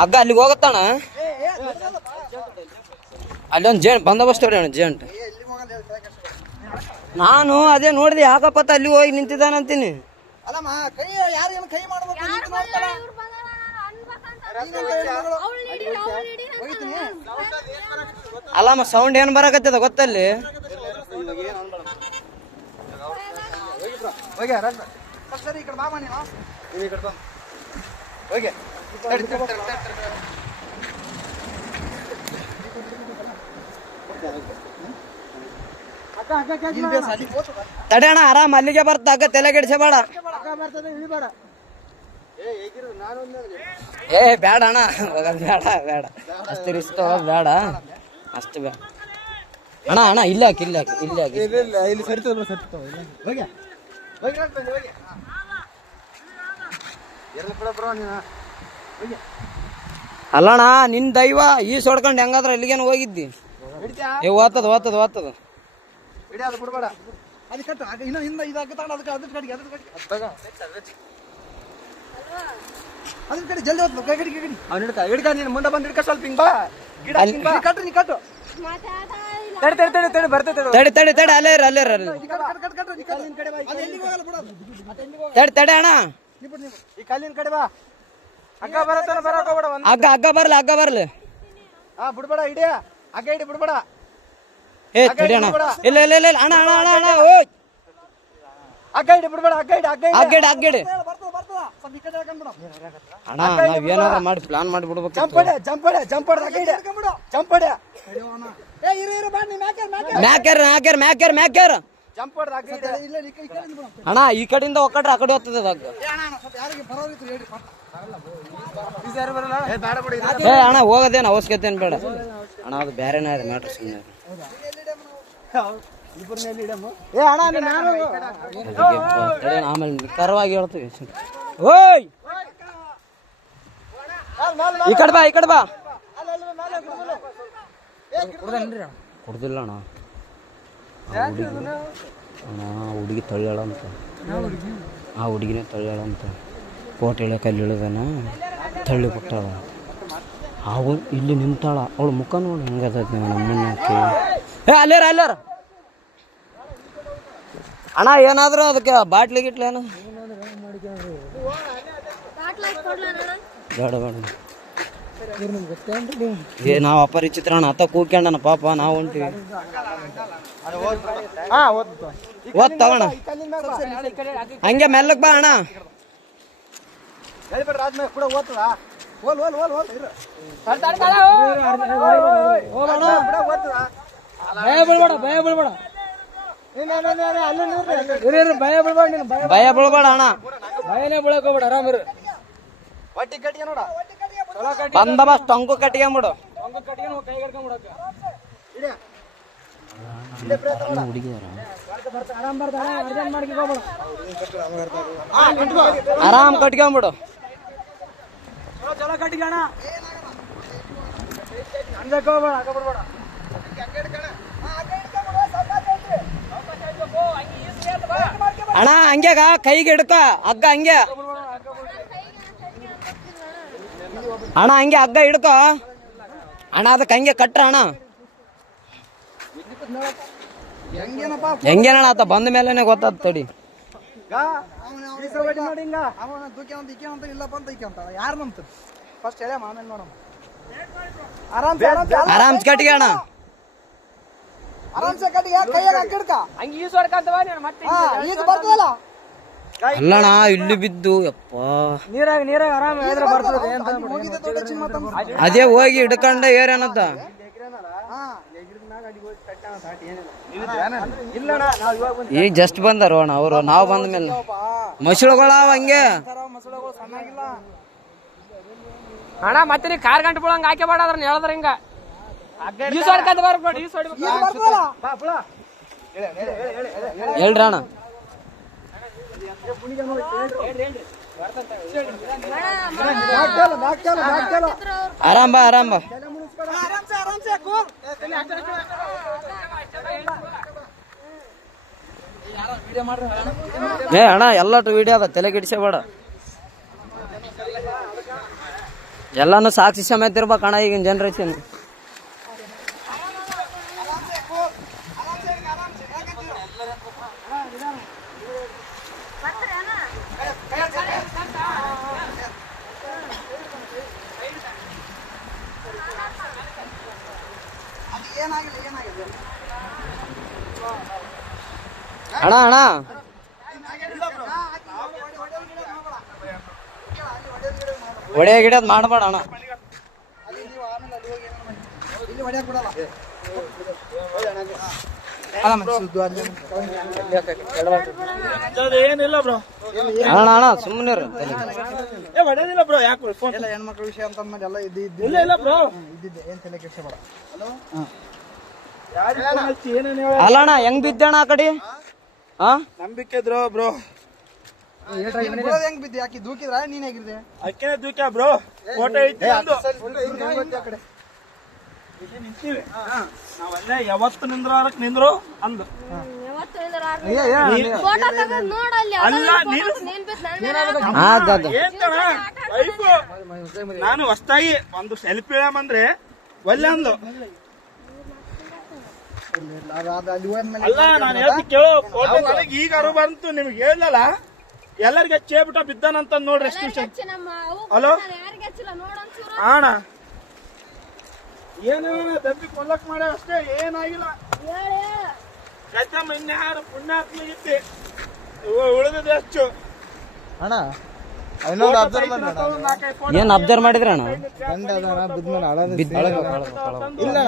ಹಗ್ಗ ಅಲ್ಲಿಗೆ ಹೋಗತ್ತಣ. ಅಲ್ಲೊಂದು ಜೇಂಟ್ ಬಂದೋಬಸ್ತ್ ಹೊಡಿ ಅಣ್ಣ ಜೇಂಟ್. ನಾನು ಅದೇ ನೋಡಿದೆ ಯಾಕಪ್ಪತ್ತ ಅಲ್ಲಿ ಹೋಗಿ ನಿಂತಿದ್ದಾನಂತೀನಿ. ಅಲ್ಲಮ್ಮ ಸೌಂಡ್ ಏನ್ ಬರಕತ್ತದ ಗೊತ್ತಲ್ಲಿ. ತಡೆ ಅಣ್ಣ ಆರಾಮ್ ಅಲ್ಲಿಗೆ ಬರ್ತ ಹಗ್ಗ ತಲೆ ಕೆಡಿಸಬೇಡ. ಏ ಬೇಡ ಅಣ್ಣ ಬೇಡ ಬೇಡ ಅಷ್ಟು ರಿಸ್ಕ್ ತಗೋದು ಬೇಡ. ಅಷ್ಟು ಬೇಡ ಅಣ್ಣ. ಅಣ್ಣ ಇಲ್ಲ ಹಾಕಿ ಇಲ್ಲ ಹಾಕಿ ಇಲ್ಲ ಹಾಕಿ ಇಲ್ಲಿ ಸರಿ. ಅಲ್ಲಣ್ಣ ನಿನ್ ದೈವ ಈ ಸೊಡ್ಕೊಂಡು ಹೆಂಗಾದ್ರ ಎಲ್ಲಿಗೇನು ಹೋಗಿದ್ದಿ. ಓದ್ತದ ಓದ್ತದ ಓದ್ತದ. ಮುಂದೆ ಬಂದ್ ಹಿಡ್ಕ ಸ್ವಲ್ಪ ಹಿಂಗ್ ಬಾ. ತಡಿ ತಡಿ ತಡಿ ಅಲ್ಲೇ ಅಲ್ಲೇ ತಡಿ ತಡಿ ಅಣ್ಣ. ಈ ಕಲ್ಲಿನ ಕಡೆ ಬಾ. ಹಗ್ಗ ಬರತ್ತ ಬರಕ್ ಹೋಗ್ಬೇಡ. ಹಗ್ಗ ಹಗ್ಗ ಬರ್ಲಿ ಹಗ್ಗ ಬರ್ಲಿ. ಬಿಡ್ಬೇಡ ಹಿಡಿಯ ಹಗ್ಗ ಹಿಡಿ ಬಿಡ್ಬೇಡ. ಏ ತಡಿ ಅಣ್ಣ. ಇಲ್ಲ ಇಲ್ಲ ಇಲ್ಲ ಅಣ್ಣ ಅಣ್ಣ ಅಣ್ಣ ಅಣ್ಣ ಓ ಹಗ್ಗ ಹಿಡಿ ಬಿಡ್ಬೇಡ. ಹಗ್ಗ ಹಿಡಿ ಹಗ್ಗ ಹಗ್ಗಡಿ ಹಗ್ಗಡಿ ಅಣ್ಣ. ನಾವ್ ಏನಾದ್ರು ಮಾಡಿ ಪ್ಲಾನ್ ಮಾಡಿ ಬಿಡ್ಬೇಕು. ಜಂಪಡೆ ಜಂಪಡೆ ಜಂಪಡೆ ಹಗ್ಗ ಹಿಡಿ ಜಂಪಡೆ. ಮ್ಯಾಕ್ಯಾರ ಮ್ಯಾಕ್ಯಾರ ಮ್ಯಾಕ್ಯಾರ ಮ್ಯಾಕ್ಯಾರ ಜಂಪಡೆ ಹಗ್ಗ ಹಿಡಿ. ಅಣ್ಣ ಈ ಕಡೆಯಿಂದ ಒಕ್ಕಟ್ರೆ ಆ ಕಡೆ ಹೋಗ್ತದೆ ಹಗ್ಗ. ಏ ಅಣ್ಣ ಹೋಗೋದೇನು ಅವಶ್ಯಕತೆ ಏನು ಬೇಡ ಅಣ್ಣ. ಅದು ಬೇರೆನೇ ಇದೆ ಮ್ಯಾಟ್ರ್ ಸುಮ್ಮನೆ. ಆಮೇಲೆ ನಿಖರವಾಗಿ ಹೇಳ್ತೀವಿ. ಓಯ್ ಈ ಕಡೆ ಬಾ ಈ ಕಡೆ ಬಾ. ಕುಡ್ದಿಲ್ಲ ಅಣ್ಣ. ಅಣ್ಣ ಹುಡುಗಿ ತಳ್ಳ್ಯಾಳ ಅಂತ. ಆ ಹುಡುಗಿನೇ ತಳ್ಳ್ಯಾಳ ಅಂತ. ಕೋಟೆ ಇಳಿಯೋಕೆ ಅಲ್ಲಿ ಇಳಿದಾನ ತಳ್ಳಿ ಬಿಟ್ಟಾಳ. ಅವು ಇಲ್ಲಿ ನಿಂತಾಳ. ಅವಳು ಮುಖ ನೋಡಿ ಹೆಂಗದ ನಮ್ಮನ್ನಕ್ಕೆ. ಏ ಅಲ್ಲೇರ ಅಲ್ಲೇರ ಅಣ್ಣ. ಏನಾದ್ರು ಅದಕ್ಕೆ ಬಾಟ್ಲಿ ಗಿಟ್ಲಿ ಏನು ಬೇಡ ಬೇಡ. ಏ ನಾವು ಅಪರಿಚಿತ್ರ ಅಣ್ಣ. ಅತ್ತ ಕೂಗ್ಕೊಂಡನ ಪಾಪ ನಾವು ಹೊಂಟಿವಿ. ಓದ್ ತಗೋಣ ಹಂಗೆ ಮೆಲ್ಲಕ್ ಬಾ ಅಣ್ಣ. ಭಯ ಬೀಳ್ಬೇಡ ಅಣ್ಣ. ಭಯನೇ ಬೀಳಕ್ ಹೋಗ್ಬೇಡ. ಆರಾಮಿರು. ಬಂದೋಬಸ್ತ್ ಟೊಂಕು ಕಟ್ಕೊಂಬಿಡು. ಆರಾಮ್ ಕಟ್ಕೊಂಬಿಡು. ಅಣ್ಣ ಹಂಗ್ಯಾಗ ಕೈಗೆ ಹಿಡ್ಕ ಹಗ್ಗ ಹಂಗೆ ಅಣ್ಣ. ಹಂಗೆ ಹಗ್ಗ ಹಿಡ್ಕೊ ಅಣ್ಣ. ಅದಕ್ಕೆ ಹಂಗೆ ಕಟ್ರ ಅಣ್ಣ. ಹೆಂಗೇನಣ್ಣ ಆತ ಬಂದ ಮೇಲೆನೆ ಗೊತ್ತಾದ. ತಡಿ ಆರಾಮ್ಸ್ ಕಟ್ಟಿಗೆ ಅಣ್ಣ. ಅಲ್ಲಣ್ಣ ಇಲ್ಲಿ ಬಿದ್ದು ಯಪ್ಪ ನೀರಾಗ ನೀರಾಗ ಆರಾಮ ಬರ್ತದೆ. ಅದೇ ಹೋಗಿ ಹಿಡ್ಕೊಂಡ ಏರೇನತ್ತ. ಈಗ ಜಸ್ಟ್ ಬಂದಾರ ಅಣ್ಣ ಅವರು. ನಾವು ಬಂದ ಮೇಲೆ ಮಸುಳುಗಳ ಹಂಗೆ ಅಣ್ಣ. ಮತ್ತೆ ನೀ ಕಾರ್ ಗಂಟೆ ಬಿಡಂಗ ಹಾಕಿ ಬೇಡ ಅದ್ರ ಹೇಳಿದ್ರ ಹಿಂಗ ಹೇಳ್ರಿ ಅಣ್ಣ. ಆರಾಮ್ ಬಾ ಆರಾಮ್ ಬಾ. ಏ ಅಣ್ಣ ಎಲ್ಲಟು ವಿಡಿಯೋ ಅದ ತಲೆ ಕೆಡಿಸಬೇಡ. ಎಲ್ಲಾನು ಸಾಕ್ಷಿ ಸಮೇತ ಇರ್ಬೇಕಣ್ಣ ಈಗಿನ ಜನ್ರೇಷನ್. ಅಣ್ಣ ಅಣ್ಣ ಒಡೆ ಗಿಡದ್ ಮಾಡಬೇಡ ಅಣ್ಣ. ಏನಿಲ್ಲ ಬ್ರೋ, ಅಣ್ಣ ಅಣ್ಣ ಸುಮ್ಮನೆ ಹೊಡೆದಿಲ್ಲ ಬ್ರೋ. ಯಾಕೆ ಹೆಣ್ಮಕ್ಳ ವಿಷಯ ಅಂತ ಅಂದ್ಮೇಲೆ ಎಲ್ಲ ಇಲ್ಲ ಇಲ್ಲ ಬ್ರೋ, ಇದ್ದಿದ್ದೆ ಏನ್ ತಲೆ ಕೆಡ್ಸ ಬೇಡ. ಏನೇನು ಅಲ್ಲ ಅಣ್ಣ ಹೆಂಗ್ ಬಿದ್ದಣ್ಣ ಆ ಕಡೆ? ಹಾ ನಂಬಿಕೆ ಇದ್ರು ಬ್ರೋ. ಹೆಂಗ್ ಬಿದ್ದೆ? ಯಾಕೆ ದೂಕಿದ್ರ ನೀನ್ ಹೇಗಿದ್ದೆ? ಅಕ್ಕೇನೆ ದೂಕ್ಯ ಬ್ರೋ. ಫೋಟೋ ಐತಿ ಒಂದು. ನಿಂತೀವಿ ನಾವಲ್ಲೇ ಯಾವತ್ತು ನಿಂದ್ರಾರಕ್ ನಿಂದ್ರು ಅಂದು. ಅಲ್ಲ ನೀನು ವೈಫ್ ನಾನು ಹೊಸ್ತಾಗಿ ಒಂದು ಸೆಲ್ಫಿ ಅಂದ್ರೆ ಒಲ್ಲೆ ಅಂದು. ಅಲ್ಲ ನಾನು ಹೇಳ್ತಿ ಕೇಳು, ಫೋಟೋ ನನಗೆ ಈಗ ಅರು ಬಂತು, ನಿಮ್ಗೆ ಹೇಳಲ್ಲ ಎಲ್ಲರಿಗೆ ಚೇಬಿಟ ಬಿದ್ದಾನಂತ ನೋಡ್ರಿ. ಎಷ್ಟು ವಿಷಯ. ಹಲೋ ಅಣ್ಣ, ಏನು ದಬ್ಬಿ ಕೊಲ್ಲಕ್ ಮಾಡ ಅಷ್ಟೇ, ಏನಾಗಿಲ್ಲ. ಗದ್ದಮ್ಮ ಇನ್ಯಾರು ಪುಣ್ಯಾತ್ಮಗಿತ್ತಿ ಉಳಿದಿದೆ ಹೆಚ್ಚು. ಅಣ್ಣ ಏನ್ ಅಬ್ಸರ್ವ್ ಮಾಡಿದ್ರಿ ಅಣ್ಣ? ಇಲ್ಲ